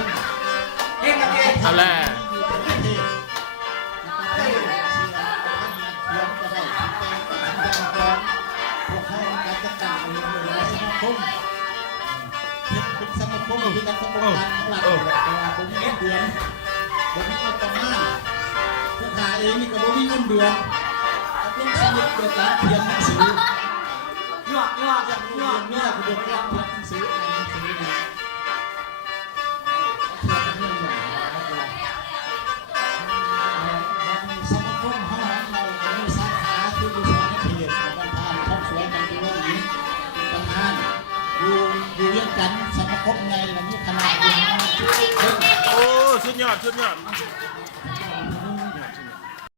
อนเอาแล้เป็นสมาคมคือการสมาคมของหลักแต่ว่าผมมีเงินเดือนผมมีงบประมาณผู้ขายเองนี่ก็ผมมีเงินเดือนเป็นสนิทเกี่ยวกับเรียนหนังสือเนี่ยคือเด็กเรียนหนังสืออ่านหนังสือนะสมาคมของเรามีสาขาที่อยู่สองเขตของบ้านท่าท้องสวยกันด้วยนี้ประธานอยู่เรียนกันสมาคมไงล่ะนี่ขนาด โอ้สุดยอด